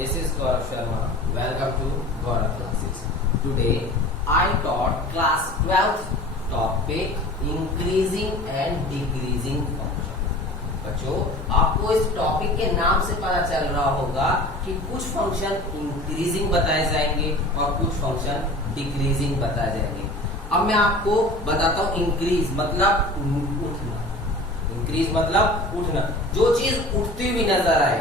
This is Gaurav Sharma. Welcome to Gaurav Classes. Today I taught class 12th topic increasing and decreasing function. बच्चों आपको इस topic के नाम से पता चल रहा होगा कि कुछ फंक्शन इंक्रीजिंग बताए जाएंगे और कुछ फंक्शन डिक्रीजिंग बताए जाएंगे। अब मैं आपको बताता हूँ इंक्रीज मतलब उठना, इंक्रीज मतलब उठना। जो चीज उठती हुई नजर आए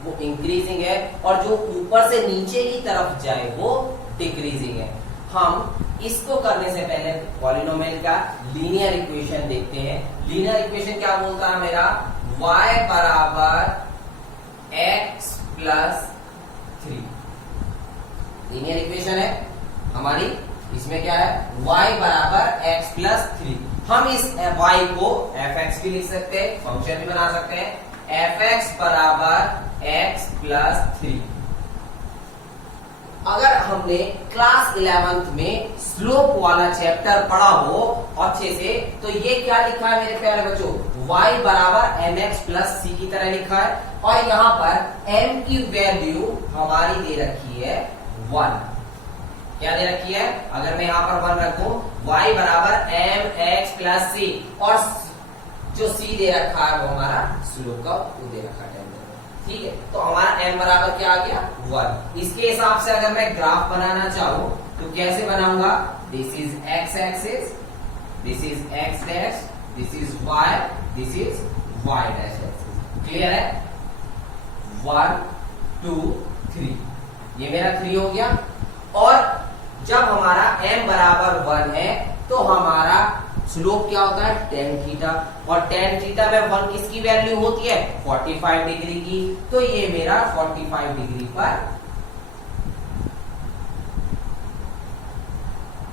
वो इंक्रीजिंग है और जो ऊपर से नीचे की तरफ जाए वो डिक्रीजिंग है। हम इसको करने से पहले पॉलिनोमियल का लीनियर इक्वेशन देखते हैं। लीनियर इक्वेशन क्या बोलता है मेरा, y बराबर x प्लस 3 लीनियर इक्वेशन है हमारी। इसमें क्या है, y बराबर x प्लस 3। हम इस y को fx भी लिख सकते हैं, फंक्शन भी बना सकते हैं। fx बराबर x प्लस 3। अगर हमने क्लास 11th में स्लोप वाला चैप्टर पढ़ा हो अच्छे से, तो ये क्या लिखा है मेरे प्यारे बच्चों, y बराबर mx प्लस c की तरह लिखा है। और यहाँ पर m की वैल्यू हमारी दे रखी है 1। क्या दे रखी है, अगर मैं यहाँ पर 1 रखूं, y बराबर mx प्लस c, और जो c दे रखा है वो हमारा स्लोप का वो दे रखा है। ठीक है, तो हमारा m बराबर क्या आ गया 1। इसके हिसाब से अगर मैं ग्राफ बनाना चाहूं तो कैसे बनाऊंगा, this is x axis, this is x dash, this is y, this is y dash axis. Clear है, 1 2 3, ये मेरा 3 हो गया। और जब हमारा m बराबर 1 है तो हमारा स्लोप क्या होता है tan थीटा, और tan थीटा में 1 किसकी वैल्यू होती है 45 डिग्री की। तो ये मेरा 45 डिग्री पर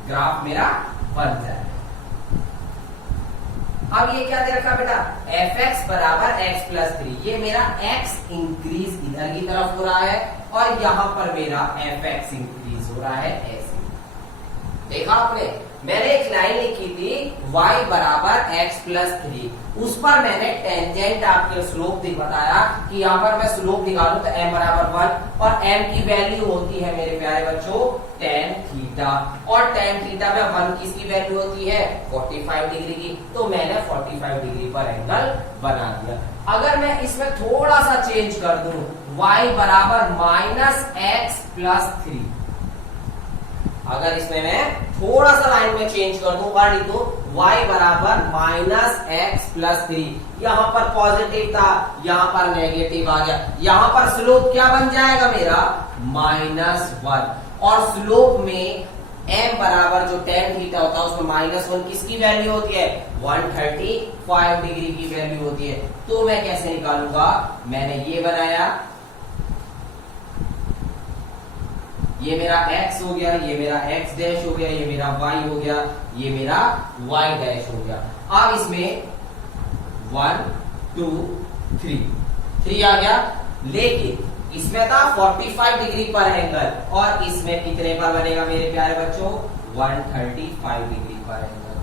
ग्राफ मेरा बन जाए। अब ये क्या दे रखा बेटा, fx बराबर x प्लस 3। ये मेरा x इंक्रीज इधर की तरफ हो रहा है और यहां पर मेरा fx इंक्रीज हो रहा है ऐसे। देखा आपने, मैंने एक लाइन लिखी थी y बराबर x प्लस 3, उस पर मैंने टेंजेंट आपके स्लोप बताया कि यहाँ पर मैं स्लोप निकालूं तो m बराबर 1, और m की वैल्यू होती है मेरे प्यारे बच्चों tan थीटा, और tan थीटा में 1 किसकी वैल्यू होती है 45 डिग्री की। तो मैंने 45 डिग्री पर एंगल बना दिया। अगर मैं इसमें थोड़ा सा चेंज कर दूं, y बराबर माइनस x प्लस 3, अगर इसमें मैं थोड़ा सा लाइन में चेंज कर दूं और लिख दूं y बराबर माइनस एक्स प्लस 3, यहां पर पॉजिटिव था यहां पर नेगेटिव आ गया, यहां पर स्लोप क्या बन जाएगा मेरा -1, और स्लोप में m बराबर जो tan थीटा होता है उसमें -1 किसकी वैल्यू होती है 135 डिग्री की वैल्यू होती है। तो मैं कैसे निकालूंगा, मैंने ये बनाया, ये मेरा x हो गया, ये मेरा x डैश हो गया, ये मेरा y हो गया, ये मेरा y डैश हो गया। अब इसमें 1 2 3 आ गया, लेकिन इसमें था 45 डिग्री पर एंगल, और इसमें कितने पर बनेगा मेरे प्यारे बच्चों 135 डिग्री पर एंगल।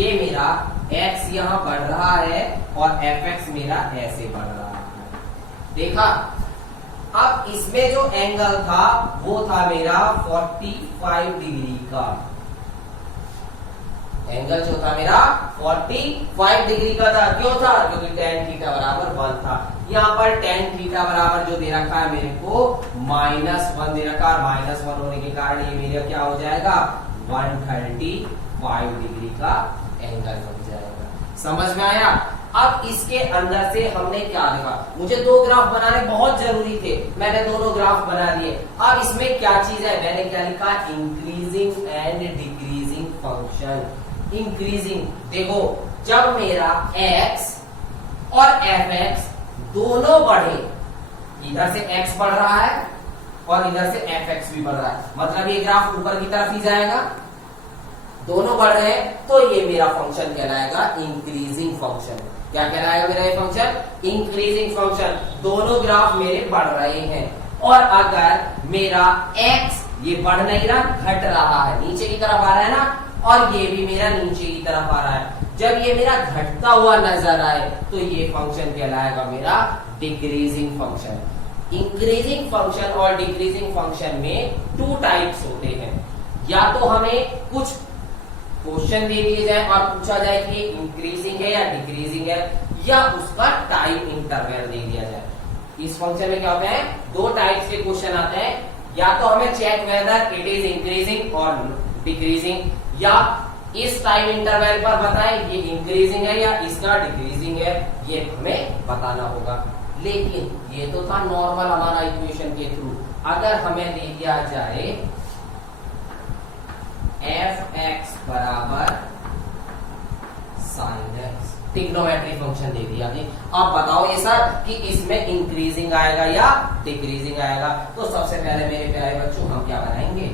ये मेरा x यहां बढ़ रहा है और fx मेरा ऐसे बढ़ रहा है। देखा, अब इसमें जो एंगल था वो था मेरा 45 डिग्री का, एंगल जो था मेरा 45 डिग्री का था। क्यों था, क्योंकि tan थीटा बराबर 1 था। यहाँ पर tan थीटा बराबर जो दे रखा है मेरे को -1 दे रखा है, -1 होने के कारण ये मेरा क्या हो जाएगा 135 डिग्री का एंगल बन जाएगा। समझ में आया। अब इसके अंदर से हमने क्या देखा, मुझे 2 ग्राफ बनाने बहुत जरूरी थे, मैंने दोनों ग्राफ बना दिए। अब इसमें क्या चीज है, मैंने क्या लिखा, increasing and decreasing function. Increasing, देखो जब मेरा x और fx दोनों बढ़े, इधर से x बढ़ रहा है और इधर से fx भी बढ़ रहा है, मतलब ये ग्राफ ऊपर की तरफ ही जाएगा, दोनों बढ़ रहे हैं, तो ये मेरा फंक्शन कहलाएगा इंक्रीजिंग फंक्शन। क्या कहलाएगा मेरा ये फंक्शन, इंक्रीजिंग फंक्शन। दोनों ग्राफ मेरे बढ़ रहे हैं, और अगर मेरा x ये बढ़ नहीं रहा, घट रहा है, नीचे की तरफ आ रहा है ना, और ये भी मेरा नीचे की तरफ आ रहा है, जब ये मेरा घटता हुआ नजर आए तो ये फंक्शन कहलाएगा मेरा डिक्रीजिंग फंक्शन। इंक्रीजिंग फंक्शन और डिक्रीजिंग फंक्शन में टू टाइप्स होते हैं। या तो हमें कुछ क्वेश्चन दे दिए जाए और पूछा जाए कि इंक्रीजिंग है या डिक्रीजिंग है, या उसका टाइम इंटरवल दे दिया जाए। इस फंक्शन में क्या होता है, दो टाइप्स के क्वेश्चन आते हैं। या तो हमें check whether it is increasing और डिक्रीजिंग, या इस टाइम इंटरवल पर बताएं ये इंक्रीजिंग है या इसका डिक्रीजिंग है, ये हमें बताना होगा। लेकिन ये तो था नॉर्मल हमारा इक्वेशन के थ्रू। अगर हमें दे दिया जाए एफ एक्स बराबर साइन एक्स, ट्रिग्नोमेट्रिक फंक्शन दे दिया जी। अब बताओ ये सर कि इसमें इंक्रीजिंग आएगा या डिक्रीजिंग आएगा। तो सबसे पहले मेरे प्यारे बच्चों हम क्या बनाएंगे,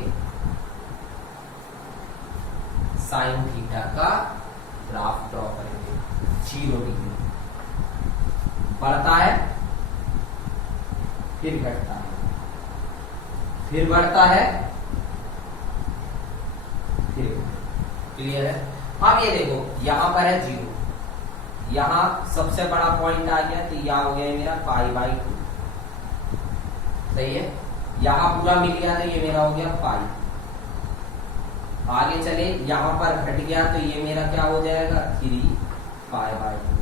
साइन थीटा का ग्राफ ड्रॉ करेंगे। 0 डिग्री बढ़ता है, फिर घटता है, फिर बढ़ता है, फिर। क्लियर है। अब ये देखो यहां पर है 0, यहां सबसे बड़ा पॉइंट आ गया तो यहां हो गया मेरा π/2, सही है। यहां पूरा मिल गया तो ये मेरा हो गया पाई। आगे चले यहां पर घट गया तो ये मेरा क्या हो जाएगा 3π/2।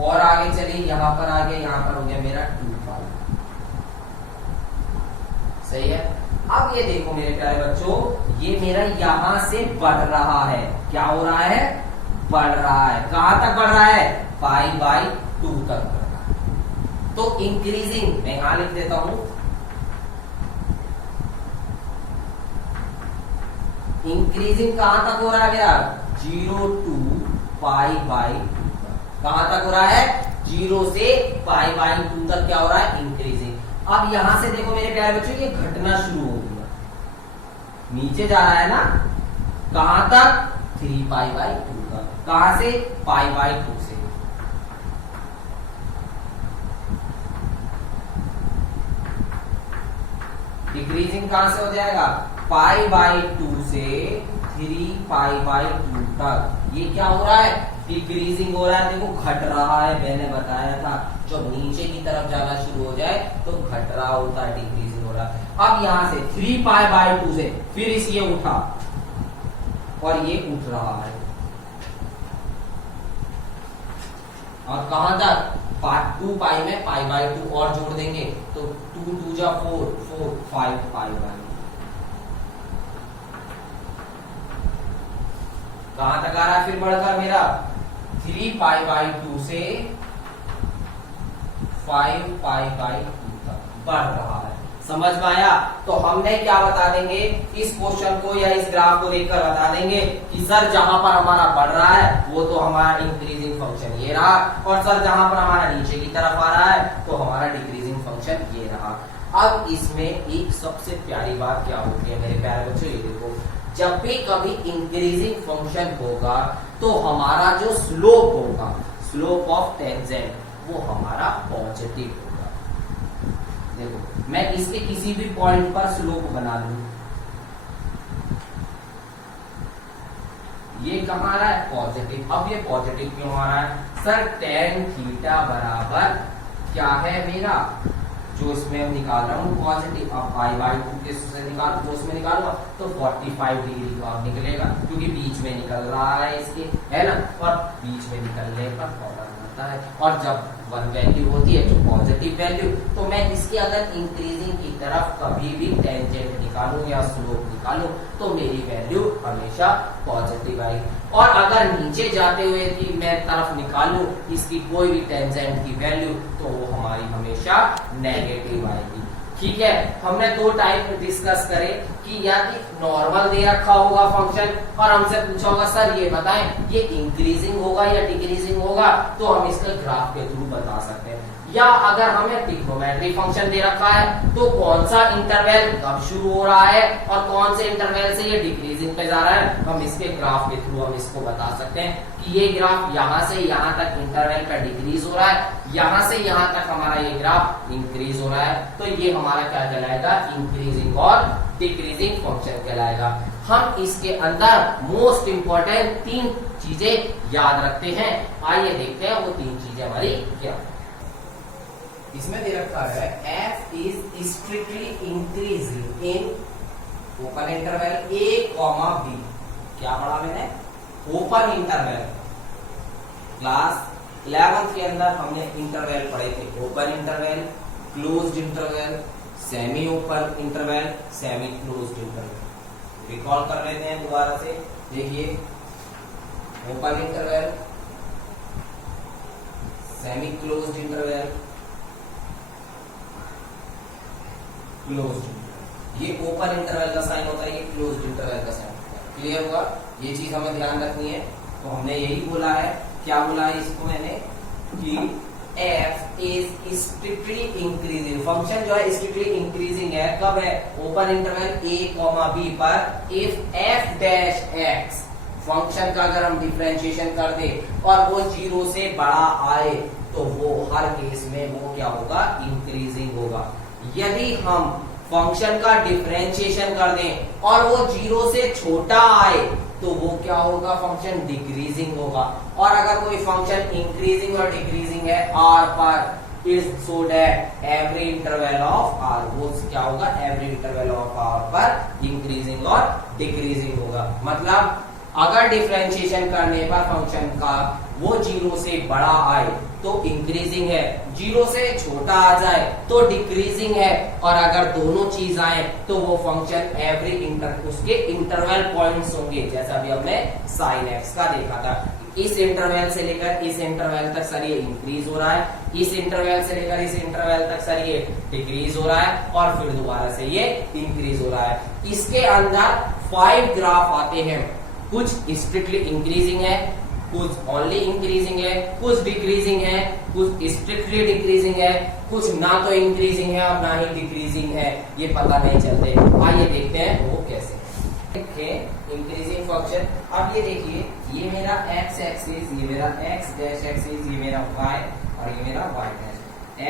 और आगे चले यहां पर आ गया, यहां पर हो गया मेरा 2π। सही है। अब ये देखो मेरे प्यारे बच्चों, ये मेरा यहां से बढ़ रहा है। क्या हो रहा है, बढ़ रहा है। कहां तक बढ़ रहा है, π/2 तक बढ़ रहा है। तो इंक्रीजिंग मैं यहां लिख देता हूं, इंक्रीजिंग कहां तक हो रहा है मेरा 0 to π/2 तक। कहां तक हो रहा है, 0 से π/2 तक क्या हो रहा है, इंक्रीजिंग। अब यहां से देखो मेरे प्यारे बच्चों ये घटना शुरू हो गया, नीचे जा रहा है ना। कहां तक, 3π/2 तक। कहां से, π/2 से। डिक्रीजिंग कहां से हो जाएगा, π/2 से 3π/2 तक। ये क्या हो रहा है, डिक्रीजिंग हो रहा है। देखो घट रहा है, मैंने बताया था जब नीचे की तरफ जाना शुरू हो जाए तो घट रहा होता है, डिक्रीजिंग हो रहा है। अब यहां से 3π/2 से फिर इस ये उठा और ये उठ रहा है, और कहां तक, 2π में π/2 और जोड़ देंगे तो 2 2 जा 4 4 5π/2। कहां तक आ रहा है फिर बढ़कर मेरा, 3π/2 से 5π/2 तक बढ़ रहा है। समझ में आया। तो हमने क्या बता देंगे, इस क्वेश्चन को या इस ग्राफ को देखकर बता देंगे कि सर जहां पर हमारा बढ़ रहा है वो तो हमारा इंक्रीजिंग फंक्शन ये रहा, और सर जहां पर हमारा नीचे की तरफ आ रहा है तो हमारा डिक्रीजिंग फंक्शन ये रहा। अब इसमें एक सबसे प्यारी बात क्या होती है मेरे प्यारे बच्चों, ये देखो, जब भी कभी इंक्रीजिंग फंक्शन होगा तो हमारा जो स्लोप होगा, स्लोप ऑफ टेंजेंट, वो हमारा पॉजिटिव होगा। देखो मैं इसके किसी भी पॉइंट पर स्लोप बना लूं, ये कहां आ रहा है, पॉजिटिव। अब ये पॉजिटिव क्यों आ रहा है, सर tan थीटा बराबर क्या है मेरा, जो इसमें हम निकाल रहा हूँ पॉजिटिव। अब π/2 के से निकाल, तो उसमें निकालूंगा तो 45 डिग्री का निकलेगा, क्योंकि बीच में निकल रहा है इसके, है ना। और बीच में निकलने पर कॉर्नर बनता है, और जब 1 वैल्यू होती है तो पॉजिटिव वैल्यू, तो मैं इसके अगर इंक्रीजिंग की तरफ कभी भी टेंजेंट निकालूं या स्लोप निकालूं तो मेरी वैल्यू हमेशा पॉजिटिव आएगी। और अगर नीचे जाते हुए की मैं तरफ निकालूं इसकी कोई भी टेंजेंट की वैल्यू, तो वो हमारी हमेशा नेगेटिव आएगी। ठीक है। हमने दो टाइप डिस्कस करे कि यदि नॉर्मल दे रखा होगा फंक्शन और हमसे पूछा होगा सर ये बताएं ये इंक्रीजिंग होगा या डिक्रीजिंग होगा, तो हम इसके ग्राफ के थ्रू बता सकते हैं। या अगर हमें ट्रिग्नोमेट्रिक फंक्शन दे रखा है तो कौन सा इंटरवल कब शुरू हो रहा है और कौन से इंटरवल से ये डिक्रीजिंग पे जा रहा है, हम इसके ग्राफ के थ्रू हम इसको बता सकते हैं कि ये ग्राफ यहां से यहां तक इंटरवल का डिक्रीज हो रहा है, यहां से यहां तक हमारा ये ग्राफ इंक्रीज हो रहा है, तो ये हमारा क्या कहलाएगा, इंक्रीजिंग और डिक्रीजिंग फंक्शन कहलाएगा। हम इसके अंदर मोस्ट इंपॉर्टेंट 3 चीजें याद रखते हैं। आइए देखते हैं वो 3 चीजें हमारी क्या। इसमें दे रखा है f is strictly increasing in open interval a, b। क्या पढ़ा मैंने? Open interval. क्लास 11th के अंदर हमने इंटरवल पढ़े थे। Open interval, closed interval, semi open interval, semi closed interval. Recall कर लेते हैं दोबारा से। देखिए, open interval, semi closed interval, closed. ये ओपन इंटरवल का साइन होता है, ये क्लोज्ड इंटरवल का साइन होता है। क्लियर हुआ? ये चीज हमें ध्यान रखनी है। तो हमने यही बोला है, क्या बोला है इसको मैंने, कि f is strictly increasing. Function जो है स्ट्रिक्टली इंक्रीजिंग है। कब है? ओपन इंटरवल a, b पर if f dash x function का अगर हम डिफरेंशिएशन कर दे और वो 0 से बड़ा आए तो वो हर केस में वो क्या होगा? इंक्रीजिंग होगा। यदि हम फंक्शन का डिफरेंशिएशन कर दें और वो 0 से छोटा आए तो वो क्या होगा? फंक्शन डिक्रीजिंग होगा। और अगर कोई फंक्शन इंक्रीजिंग और डिक्रीजिंग है r पर, is so that every interval of r, वो क्या होगा? एवरी इंटरवल ऑफ r पर इंक्रीजिंग और डिक्रीजिंग होगा। मतलब अगर डिफरेंशिएशन करने पर फंक्शन का वो 0 से बड़ा आए तो इंक्रीजिंग है, 0 से छोटा आ जाए तो डिक्रीजिंग है, और अगर दोनों चीज आए तो वो फंक्शन एवरी उसके इंटरवल पॉइंट्स होंगे। जैसा भी हमने साइन एक्स का देखा था, इस इंटरवल से लेकर इस इंटरवल तक सर ये इंक्रीज हो रहा है, इस इंटरवल से लेकर इस इंटरवल तक सर ये डिक्रीज हो रहा है, और फिर दोबारा से ये इंक्रीज हो रहा है। इसके अंदर 5 ग्राफ आते हैं। कुछ स्ट्रिक्टली इंक्रीजिंग है, कुछ ओनली इंक्रीजिंग है, कुछ डिक्रीजिंग है, कुछ स्ट्रिक्टली डिक्रीजिंग है, कुछ ना तो इंक्रीजिंग है और ना ही डिक्रीजिंग है। ये पता नहीं चलते। आइए देखते हैं वो कैसे है। Increasing function. अब ये देखिए, ये मेरा x एक्सिस, ये मेरा x डैश एक्सिस, ये मेरा y और ये मेरा y डैश।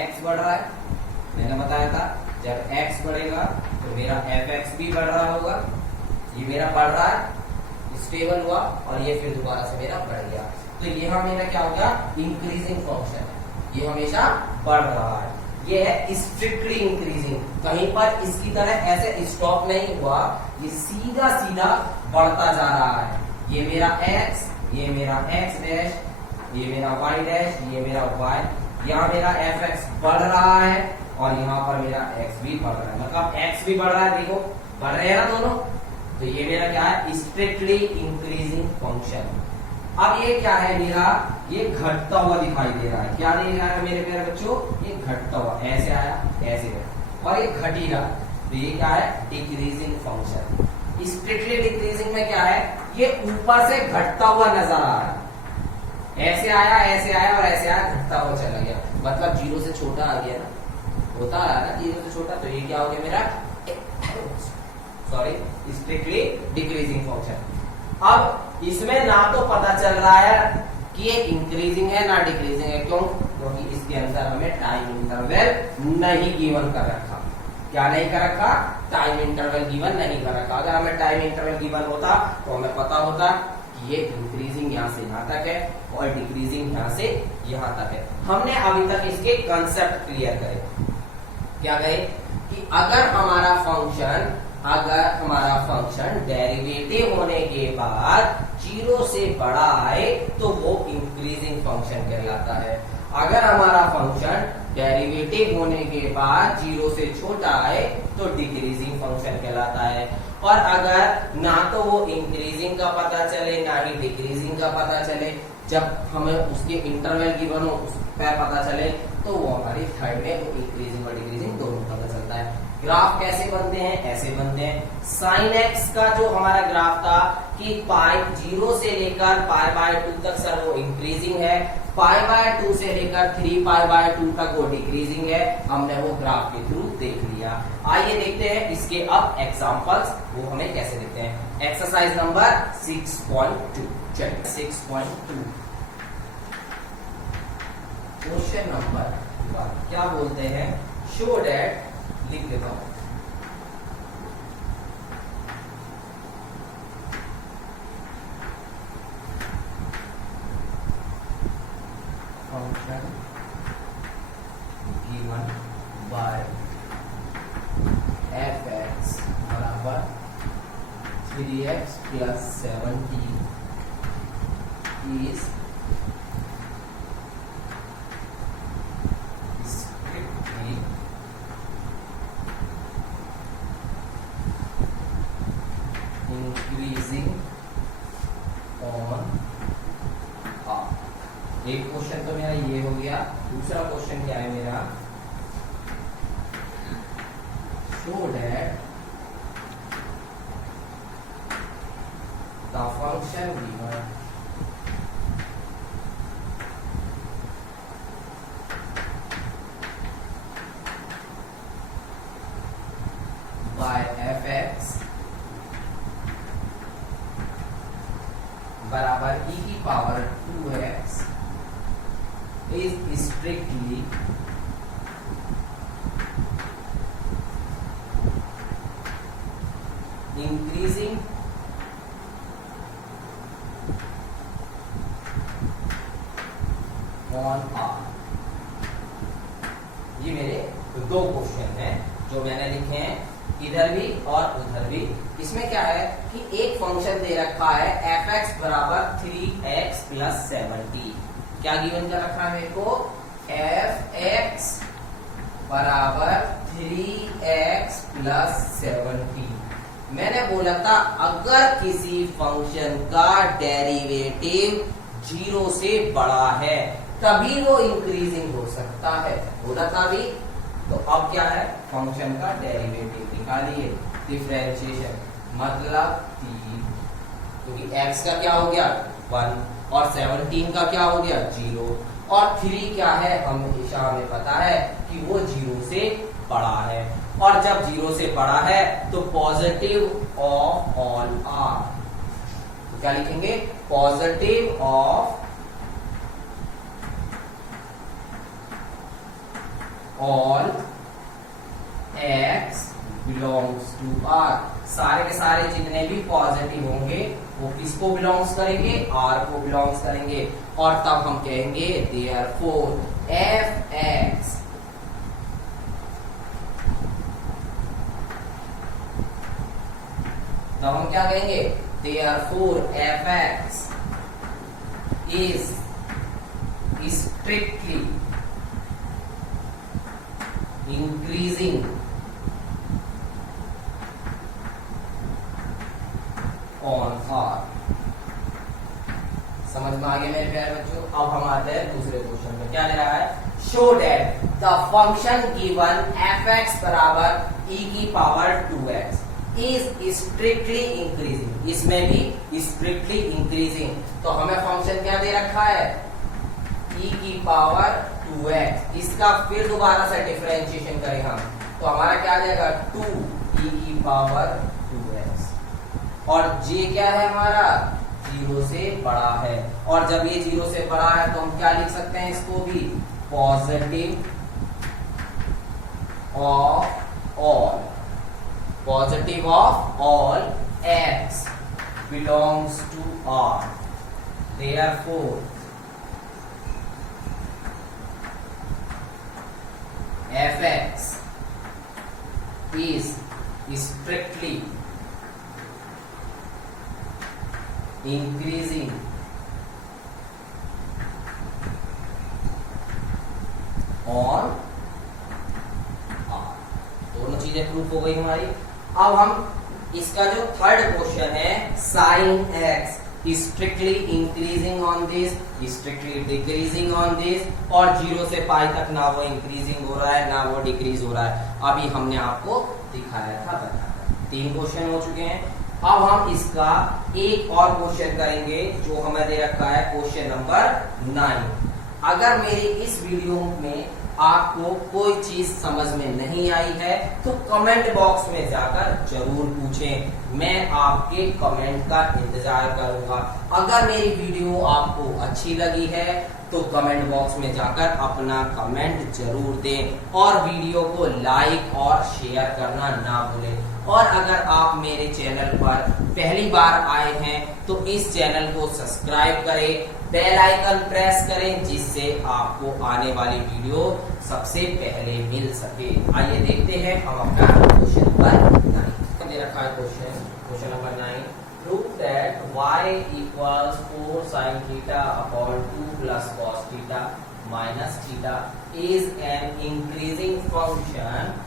x बढ़ रहा है, मैंने बताया था जब x बढ़ेगा तो मेरा fx भी बढ़ रहा होगा। ये मेरा बढ़ रहा है, स्टेबल हुआ, और ये फिर दोबारा से मेरा बढ़ गया। तो ये मेरा क्या हो गया? इंक्रीजिंग फंक्शन है। ये हमेशा बढ़ रहा है। ये है स्ट्रिक्टली इंक्रीजिंग। कहीं पर इसकी तरह ऐसे स्टॉप नहीं हुआ, ये सीधा सीधा बढ़ता जा रहा है। ये मेरा x, ये मेरा x डैश, ये मेरा y डैश, ये मेरा y। यहाँ मेरा fx बढ़ रहा है और यहाँ पर मेरा x भी बढ़ रहा है। मतलब x भी बढ़ रहा है, देखो बढ़ रहे हैं ना दोनों। तो ये मेरा क्या है? Strictly increasing function. अब ये क्या है मेरा? ये घटता हुआ दिखाई दे रहा है। क्या दे रहा है मेरे प्यारे बच्चों? ये घटता हुआ, ऐसे आया ऐसे गया, और ये घटेगा। तो ये क्या है? Decreasing function. स्ट्रिक्टली डिक्रीजिंग में क्या है? ये ऊपर से घटता हुआ नजर आ रहा है। ऐसे आया और ऐसे आया, घटता हुआ चला गया। मतलब 0 से छोटा आ गया ना, होता आ रहा है ना 0 से छोटा। तो ये क्या हो गया मेरा? Sorry, strictly decreasing function. अब इसमें ना तो पता चल रहा है कि ये इंक्रीजिंग है ना डिक्रीजिंग है। क्यों? क्योंकि इसके अंदर हमें टाइम इंटरवल नहीं गिवन कर रखा। क्या नहीं कर रखा? टाइम इंटरवल गिवन नहीं कर रखा। अगर हमें टाइम इंटरवल गिवन होता तो हमें पता होता कि ये इंक्रीजिंग यहाँ से यहाँ तक है और डिक्रीजिंग यहाँ से यहाँ तक है। हमने अभी तक इसके कंसेप्ट क्लियर करे। क्या कहे? कि अगर हमारा फंक्शन डेरिवेटिव होने के बाद 0 से बड़ा आए तो वो इंक्रीजिंग फंक्शन कहलाता है। अगर हमारा फंक्शन डेरिवेटिव होने के बाद 0 से छोटा आए तो डिक्रीजिंग फंक्शन कहलाता है। और अगर ना तो वो इंक्रीजिंग का पता चले ना ही डिक्रीजिंग का पता चले, जब हमें उसके इंटरवल गिवन हो उस पर पता चले, तो वो हमारी थर्ड में वो इंक्रीजिंग और डिक्रीजिंग दोनों पता चलता है। ग्राफ कैसे बनते हैं? ऐसे बनते हैं। साइन एक्स का जो हमारा ग्राफ था कि पाई 0 से लेकर π/2 तक सर वो इंक्रीजिंग है, π/2 से लेकर 3π/2 तक वो डिक्रीजिंग है। हमने वो ग्राफ के थ्रू देख लिया। आइए देखते हैं इसके अब एग्जांपल्स, वो हमें कैसे देते हैं। Exercise number 6.2। चलिए 6.2 क्वेश्चन नंबर 1 क्या बोलते हैं? शो दैट, लिख देता हूं, गिवन बाय एफ एक्स बराबर 3x plus 7t is strictly increasing on R। एक क्वेश्चन तो मेरा ये हो गया। दूसरा क्वेश्चन क्या है मेरा, show that the function given by fx बराबर e की power 2x is strictly increasing on R। ये मेरे दो क्वेश्चन हैं जो मैंने लिखे हैं, इधर भी और उधर भी। इसमें क्या है कि एक फंक्शन दे रखा है fx बराबर 3x प्लस 7t। क्या गिवन कर रखा है मेरे को, fx बराबर 3x प्लस 7t। मैंने बोला था अगर किसी फंक्शन का डेरिवेटिव 0 से बड़ा है तभी वो इंक्रीजिंग हो सकता है, बोला था अभी। तो अब क्या है, फंक्शन का डेरिवेटिव निकालिए, डिफरेंशिएशन मतलब 3, क्योंकि x का क्या हो गया 1 और 17 का क्या हो गया 0 और 3 क्या है हमेशा हमें पता है कि वो 0 से बड़ा है, और जब 0 से बड़ा है तो पॉजिटिव ऑफ ऑल आर। तो क्या लिखेंगे, positive of all x belongs to R। सारे के सारे जितने भी पॉजिटिव होंगे वो किसको बिलोंग्स करेंगे, R को बिलोंग्स करेंगे। और तब हम कहेंगे देयरफॉर fx तब हम क्या कहेंगे, therefore fx is strictly increasing on R। समझ में आ गया मेरे प्यारे बच्चों। अब हम आते हैं दूसरे क्वेश्चन में। क्या ले रहा है, show that the function given fx बराबर e की power 2x is strictly increasing. इसमें भी स्ट्रिक्टली इंक्रीजिंग, तो हमें फंक्शन क्या दे रखा है, e की पावर 2x। इसका फिर दोबारा से डिफरेंशिएशन करें हम तो हमारा क्या आ जाएगा 2e की पावर 2x। और j क्या है हमारा 0 से बड़ा है, और जब ये 0 से बड़ा है तो हम क्या लिख सकते हैं इसको भी, positive of all, positive of all x belongs to R। Therefore fx is strictly increasing on R। दोनों चीजें प्रूफ हो गई हमारी। अब हम इसका जो थर्ड क्वेश्चन है, sine x strictly increasing on this, strictly decreasing on this, और 0 से पाई तक ना वो इंक्रीजिंग हो रहा है ना वो डिक्रीज हो रहा है। अभी हमने आपको दिखाया था, बताया। 3 क्वेश्चन हो चुके हैं। अब हम इसका एक और क्वेश्चन करेंगे जो हमें दे रखा है क्वेश्चन नंबर 9। अगर मेरी इस वीडियो में आपको कोई चीज समझ में नहीं आई है तो कमेंट बॉक्स में जाकर जरूर पूछें, मैं आपके कमेंट का इंतजार करूंगा। अगर मेरी वीडियो आपको अच्छी लगी है तो कमेंट बॉक्स में जाकर अपना कमेंट जरूर दें और वीडियो को लाइक और शेयर करना ना भूलें। और अगर आप मेरे चैनल पर पहली बार आए हैं तो इस चैनल को सब्सक्राइब करें, बेल आइकन प्रेस करें जिससे आपको आने वाली वीडियो सबसे पहले मिल सके। आइए देखते हैं हम अपना क्वेश्चन नंबर 9 दे रखा है। Question number 9, prove that y equals 4 sin theta upon 2 plus cos theta minus theta is an increasing function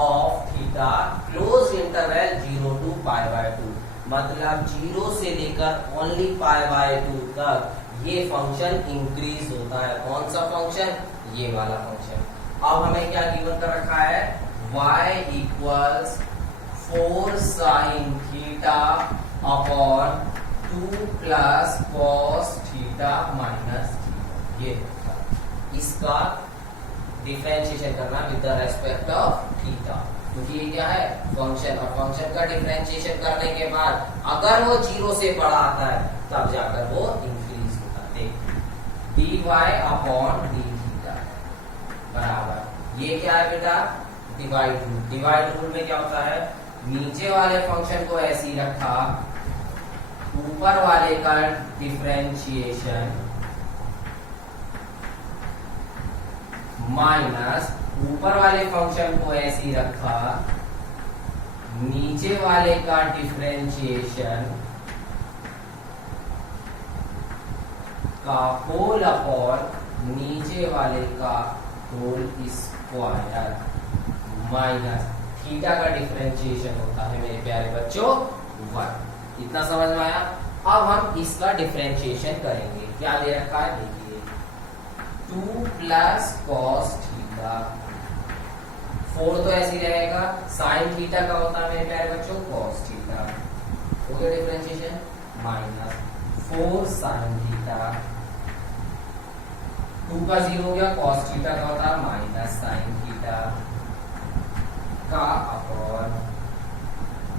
of theta close interval 0 to π/2। मतलब 0 से लेकर ओनली π/2 तक ये फंक्शन इंक्रीज होता है। कौन सा फंक्शन? ये वाला फंक्शन। अब हमें क्या गिवन कर रखा है? y equals 4 sin theta upon 2 plus cos theta minus theta. ये इसका डिफरेंशिएशन करना with the respect of theta, क्योंकि ये क्या है? फंक्शन। और फंक्शन का डिफरेंशिएशन करने के बाद अगर वो 0 से बड़ा आता है तब जाकर वो इंक्रीज होता है। dy अपॉन डी थीटा बराबर ये क्या है बेटा? Divide rule. डिवाइड रूल में क्या होता है? नीचे वाले फंक्शन को ऐसे ही रखा, ऊपर वाले का डिफरेंशिएशन माइनस ऊपर वाले फंक्शन को ऐसे ही रखा, नीचे वाले का डिफरेंशिएशन का होल अपॉन नीचे वाले का होल स्क्वायर माइनस थीटा का डिफरेंशिएशन होता है मेरे प्यारे बच्चों 1। इतना समझ में आया? अब हम इसका डिफरेंशिएशन करेंगे। क्या दे रखा है देखिए, 2 प्लस cos थीटा, 4 तो ऐसे ही रहेगा, sin थीटा का होता है मेरे प्यारे बच्चों cos थीटा, हो गया डिफरेंशिएशन, माइनस 4 sin थीटा, 2 का 0 हो गया, cos थीटा का होता है माइनस sin थीटा का अपॉन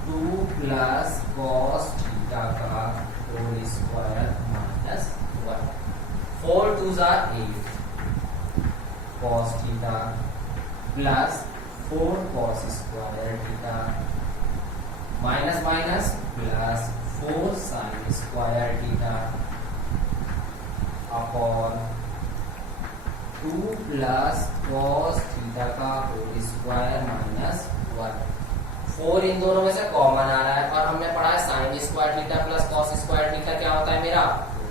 2 प्लस cos थीटा का whole square minus 1। 4 2s are 8 cos theta plus 4 cos square theta minus minus plus 4 sin square theta upon 2 plus cos theta का whole square minus 1। 4 इन दोनों में से common आ रहा है और हमने पढ़ा है sin square theta plus cos square theta क्या होता है मेरा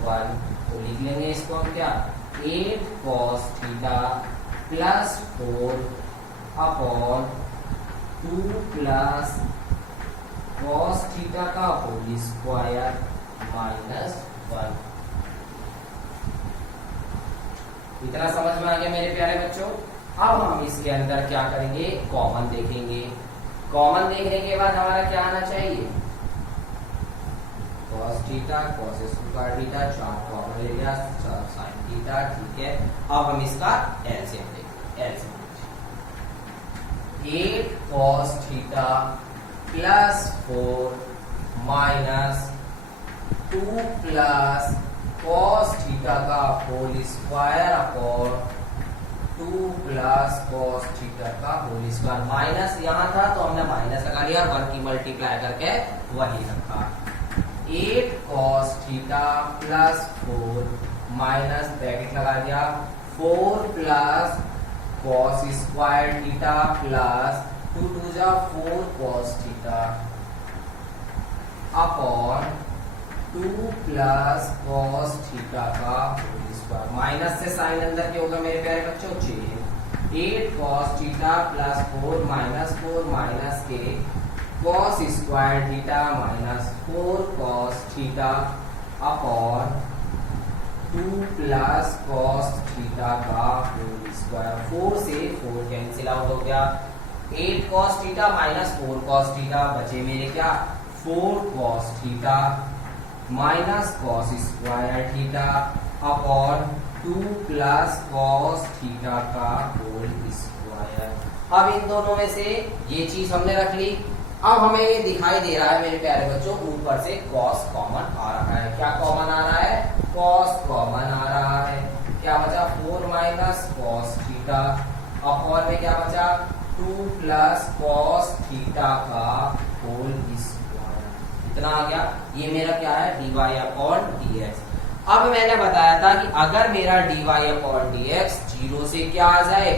1। तो लिख लेंगे इसको हम क्या, 8 cos theta plus 4 upon 2 plus cos theta का होल स्क्वायर माइनस 1। इतना समझ में आ गया मेरे प्यारे बच्चों? अब हम इसके अंदर क्या करेंगे? कॉमन देखेंगे। कॉमन देखने के बाद हमारा क्या आना चाहिए? cos theta cos square theta 4 common ले लिया, sin थीटा, ठीक है। अब हम इसका एलसीएम देखेंगे। LCM 8 cos theta plus 4 minus 2 plus cos theta का whole square upon 2 plus cos theta का होल स्क्वायर। माइनस यहाँ था तो हमने माइनस लगा लिया, 1 की मल्टीप्लाई करके वही रखा। 8 cos theta plus 4 minus bracket लगा दिया 4 plus cos square theta plus 2 2 जा 4 cos theta upon 2 plus cos theta का होल स्क्वायर। माइनस से साइन अंदर क्या होगा मेरे प्यारे बच्चों? Change 8 cos theta plus 4 minus 4 minus के cos square theta minus 4 cos theta upon 2 plus cos theta का होल स्क्वायर। 4 से 4 कैंसिल आउट हो गया, 8 cos theta minus 4 cos theta बचे मेरे क्या 4 cos theta minus cos square theta upon 2 plus cos theta का whole square. अब इन दोनों में से ये चीज हमने रख ली। अब हमें ये दिखाई दे रहा है मेरे प्यारे बच्चों ऊपर से cos कॉमन आ रहा है। क्या कॉमन आ रहा है? cos कॉमन आ रहा है। क्या बचा? 4 माइनस cos थीटा अपॉन में क्या बचा? 2 प्लस cos थीटा का होल स्क्वायर। इतना आ गया। ये मेरा क्या है? dy upon dx। अब मैंने बताया था कि अगर मेरा dy/dx 0 से क्या आ जाए,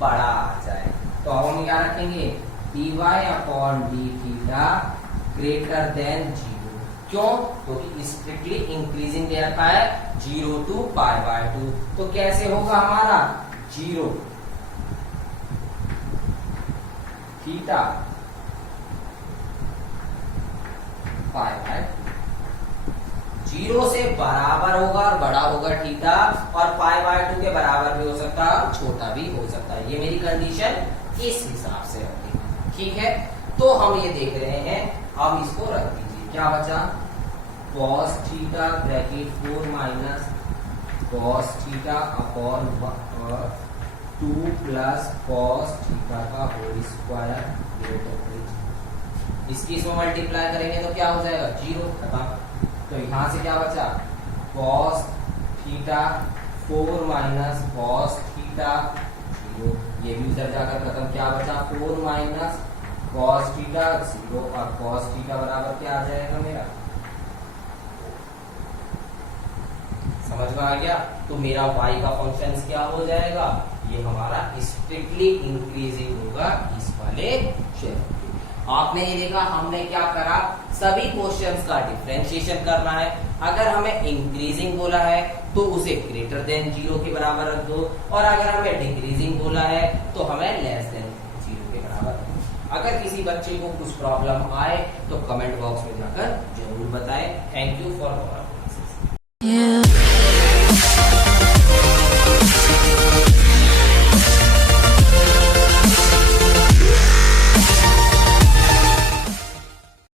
बड़ा आ जाए, तो अब हम क्या रखेंगे, dy/dθ ग्रेटर देन 0। क्यों? क्योंकि स्ट्रिक्टली इंक्रीजिंग दे रखा है 0 to π/2। तो कैसे होगा हमारा 0 थीटा π/2, 0 से बराबर होगा और बड़ा होगा थीटा, और π/2 के बराबर भी हो सकता है, छोटा भी हो सकता है। ये मेरी कंडीशन इस हिसाब से होगी, ठीक है। तो हम ये देख रहे हैं, अब इसको रख दीजिए, क्या बचा, cos theta bracket 4 minus cos theta upon 2 plus cos theta का होल स्क्वायर ग्रेटर देन। इसकी इसमें मल्टीप्लाई करेंगे तो क्या हो जाएगा, 0 खत्म। तो यहां से क्या बचा, cos theta 4 minus cos theta 0, ये भी उधर जाकर खत्म। क्या बचा, 4 माइनस cos थीटा 0, और cos थीटा बराबर क्या आ जाएगा मेरा, समझ में आ गया। तो मेरा y का फंक्शन क्या हो जाएगा, ये हमारा स्ट्रिक्टली इंक्रीजिंग होगा इस वाले शेप। आपने ये देखा, हमने क्या करा, सभी क्वेश्चंस का डिफरेंशिएशन करना है। अगर हमें इंक्रीजिंग बोला है तो उसे ग्रेटर देन 0 के बराबर रख दो, और अगर हमें डिक्रीजिंग बोला है तो हमें लेस देन 0 के बराबर रख दो। अगर किसी बच्चे को कुछ प्रॉब्लम आए तो कमेंट बॉक्स में जाकर जरूर बताएं। Thank you for watching.